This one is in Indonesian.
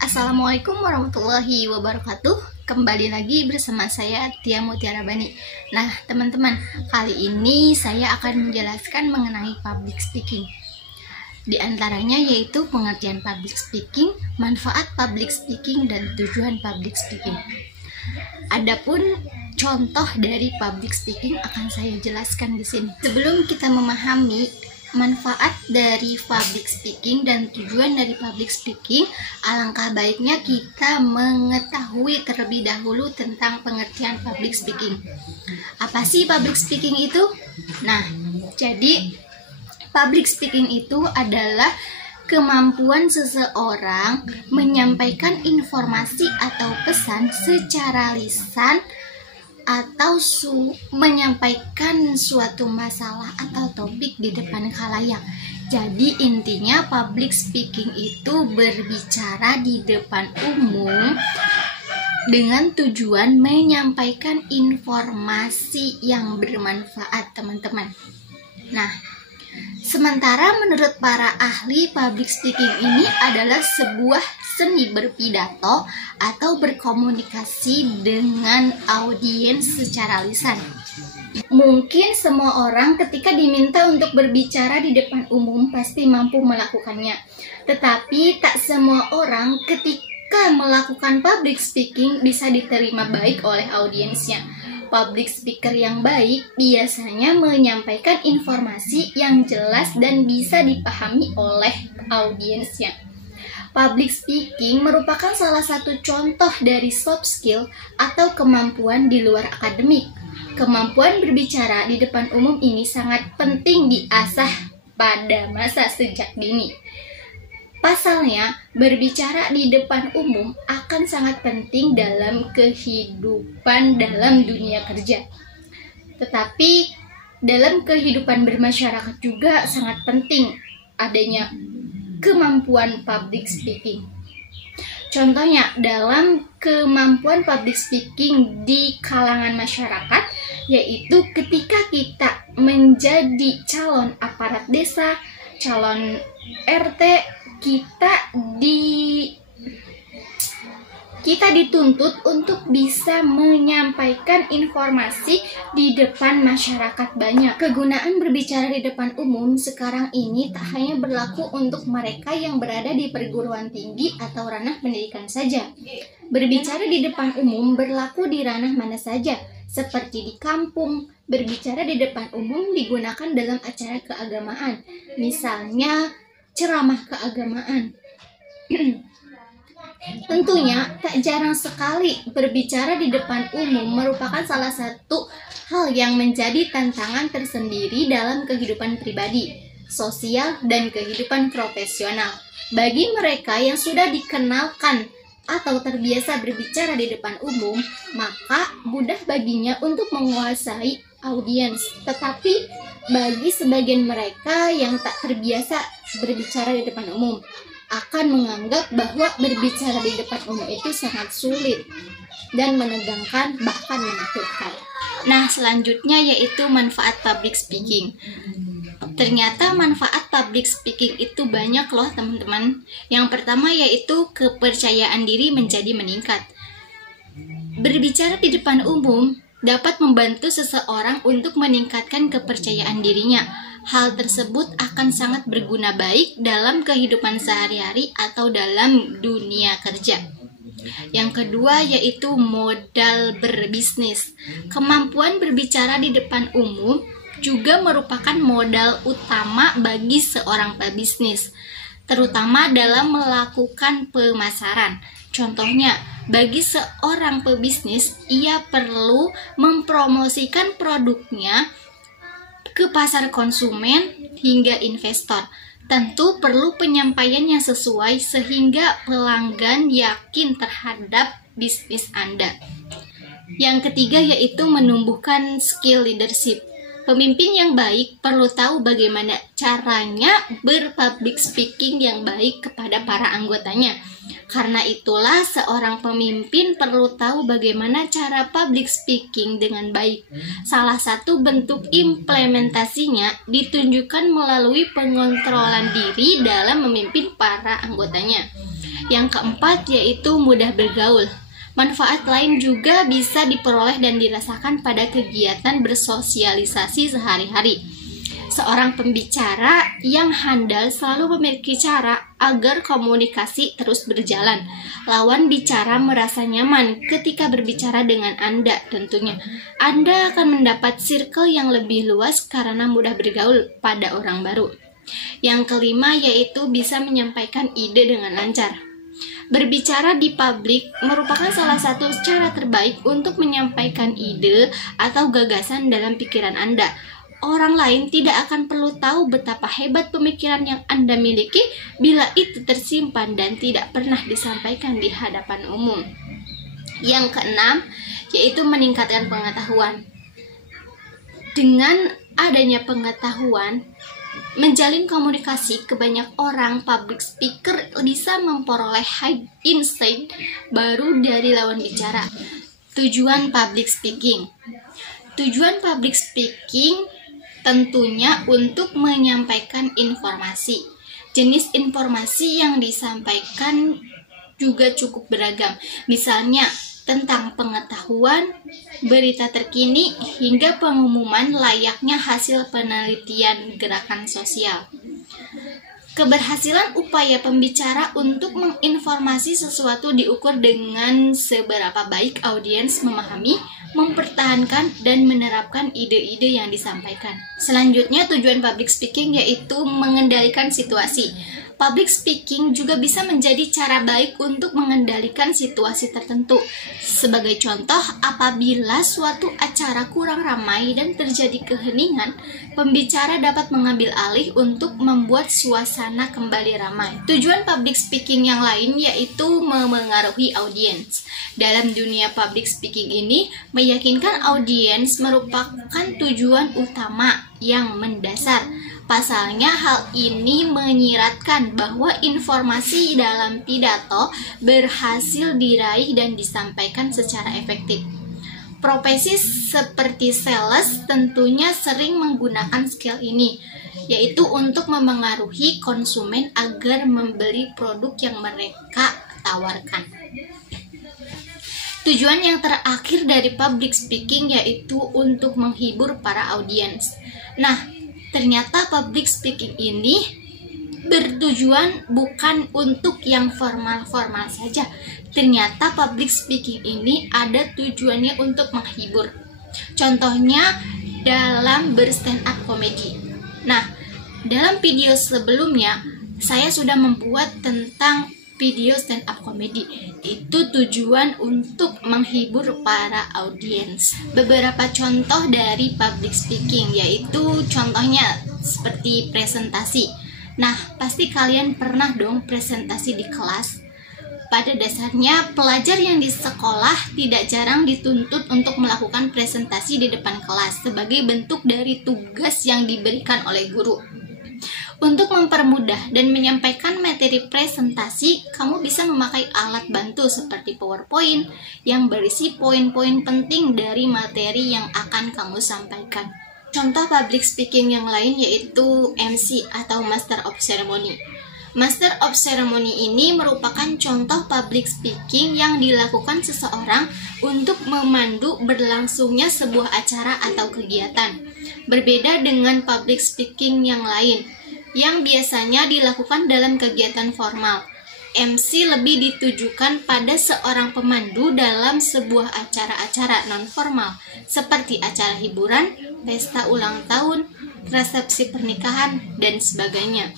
Assalamualaikum warahmatullahi wabarakatuh. Kembali lagi bersama saya Tia Mutiara Bani. Nah teman-teman, kali ini saya akan menjelaskan mengenai public speaking. Di antaranya yaitu pengertian public speaking, manfaat public speaking, dan tujuan public speaking. Adapun contoh dari public speaking akan saya jelaskan di sini. Sebelum kita memahami manfaat dari public speaking dan tujuan dari public speaking, alangkah baiknya kita mengetahui terlebih dahulu tentang pengertian public speaking. Apa sih public speaking itu? Nah, jadi public speaking itu adalah kemampuan seseorang menyampaikan informasi atau pesan secara lisan atau menyampaikan suatu masalah atau topik di depan khalayak. Jadi intinya public speaking itu berbicara di depan umum dengan tujuan menyampaikan informasi yang bermanfaat, teman-teman. Nah, sementara menurut para ahli, public speaking ini adalah sebuah seni berpidato atau berkomunikasi dengan audiens secara lisan. Mungkin semua orang ketika diminta untuk berbicara di depan umum pasti mampu melakukannya. Tetapi tak semua orang ketika melakukan public speaking bisa diterima baik oleh audiensnya. Public speaker yang baik biasanya menyampaikan informasi yang jelas dan bisa dipahami oleh audiensnya. Public speaking merupakan salah satu contoh dari soft skill atau kemampuan di luar akademik. Kemampuan berbicara di depan umum ini sangat penting diasah pada masa sejak dini. Pasalnya, berbicara di depan umum akan sangat penting dalam kehidupan dalam dunia kerja. Tetapi, dalam kehidupan bermasyarakat juga sangat penting adanya kemampuan public speaking. Contohnya, dalam kemampuan public speaking di kalangan masyarakat, yaitu ketika kita menjadi calon aparat desa, calon RT, kita dituntut untuk bisa menyampaikan informasi di depan masyarakat banyak. Kegunaan berbicara di depan umum sekarang ini tak hanya berlaku untuk mereka yang berada di perguruan tinggi atau ranah pendidikan saja. Berbicara di depan umum berlaku di ranah mana saja, seperti di kampung. Berbicara di depan umum digunakan dalam acara keagamaan, misalnya ceramah keagamaan. Tentunya tak jarang sekali berbicara di depan umum merupakan salah satu hal yang menjadi tantangan tersendiri dalam kehidupan pribadi, sosial, dan kehidupan profesional. Bagi mereka yang sudah dikenalkan atau terbiasa berbicara di depan umum, maka mudah baginya untuk menguasai audiens. Tetapi bagi sebagian mereka yang tak terbiasa berbicara di depan umum, akan menganggap bahwa berbicara di depan umum itu sangat sulit dan menegangkan, bahkan menakutkan. Nah, selanjutnya yaitu manfaat public speaking. Ternyata manfaat public speaking itu banyak loh, teman-teman. Yang pertama yaitu kepercayaan diri menjadi meningkat. Berbicara di depan umum dapat membantu seseorang untuk meningkatkan kepercayaan dirinya. Hal tersebut akan sangat berguna baik dalam kehidupan sehari-hari atau dalam dunia kerja. Yang kedua yaitu modal berbisnis. Kemampuan berbicara di depan umum juga merupakan modal utama bagi seorang pebisnis, terutama dalam melakukan pemasaran. Contohnya, bagi seorang pebisnis, ia perlu mempromosikan produknya ke pasar konsumen hingga investor. Tentu perlu penyampaian yang sesuai sehingga pelanggan yakin terhadap bisnis Anda. Yang ketiga yaitu menumbuhkan skill leadership. Pemimpin yang baik perlu tahu bagaimana caranya berpublic speaking yang baik kepada para anggotanya. Karena itulah seorang pemimpin perlu tahu bagaimana cara public speaking dengan baik. Salah satu bentuk implementasinya ditunjukkan melalui pengontrolan diri dalam memimpin para anggotanya. Yang keempat yaitu mudah bergaul. Manfaat lain juga bisa diperoleh dan dirasakan pada kegiatan bersosialisasi sehari-hari. Seorang pembicara yang handal selalu memiliki cara agar komunikasi terus berjalan. Lawan bicara merasa nyaman ketika berbicara dengan Anda tentunya. Anda akan mendapat circle yang lebih luas karena mudah bergaul pada orang baru. Yang kelima yaitu bisa menyampaikan ide dengan lancar. Berbicara di publik merupakan salah satu cara terbaik untuk menyampaikan ide atau gagasan dalam pikiran Anda. Orang lain tidak akan perlu tahu betapa hebat pemikiran yang Anda miliki bila itu tersimpan dan tidak pernah disampaikan di hadapan umum. Yang keenam, yaitu meningkatkan pengetahuan. Dengan adanya pengetahuan, menjalin komunikasi ke banyak orang, public speaker bisa memperoleh insight baru dari lawan bicara. Tujuan public speaking. Tujuan public speaking tentunya untuk menyampaikan informasi. Jenis informasi yang disampaikan juga cukup beragam. Misalnya tentang pengetahuan, berita terkini, hingga pengumuman layaknya hasil penelitian gerakan sosial. Keberhasilan upaya pembicara untuk menginformasi sesuatu diukur dengan seberapa baik audiens memahami, mempertahankan, dan menerapkan ide-ide yang disampaikan. Selanjutnya, tujuan public speaking yaitu mengendalikan situasi. Public speaking juga bisa menjadi cara baik untuk mengendalikan situasi tertentu. Sebagai contoh, apabila suatu acara kurang ramai dan terjadi keheningan, pembicara dapat mengambil alih untuk membuat suasana kembali ramai. Tujuan public speaking yang lain yaitu memengaruhi audiens. Dalam dunia public speaking ini, meyakinkan audiens merupakan tujuan utama yang mendasar. Pasalnya, hal ini menyiratkan bahwa informasi dalam pidato berhasil diraih dan disampaikan secara efektif. Profesi seperti sales tentunya sering menggunakan skill ini, yaitu untuk memengaruhi konsumen agar membeli produk yang mereka tawarkan. Tujuan yang terakhir dari public speaking yaitu untuk menghibur para audiens. Nah, ternyata public speaking ini bertujuan bukan untuk yang formal-formal saja. Ternyata public speaking ini ada tujuannya untuk menghibur. Contohnya dalam berstand up comedy. Nah, dalam video sebelumnya saya sudah membuat tentang video stand up comedy. Itu tujuan untuk menghibur para audiens. Beberapa contoh dari public speaking yaitu contohnya seperti presentasi. Nah, pasti kalian pernah dong presentasi di kelas. Pada dasarnya, pelajar yang di sekolah tidak jarang dituntut untuk melakukan presentasi di depan kelas sebagai bentuk dari tugas yang diberikan oleh guru. Untuk mempermudah dan menyampaikan materi presentasi, kamu bisa memakai alat bantu seperti PowerPoint yang berisi poin-poin penting dari materi yang akan kamu sampaikan. Contoh public speaking yang lain yaitu MC atau Master of Ceremony. Master of Ceremony ini merupakan contoh public speaking yang dilakukan seseorang untuk memandu berlangsungnya sebuah acara atau kegiatan. Berbeda dengan public speaking yang lain, yang biasanya dilakukan dalam kegiatan formal. MC lebih ditujukan pada seorang pemandu dalam sebuah acara-acara non-formal, seperti acara hiburan, pesta ulang tahun, resepsi pernikahan, dan sebagainya.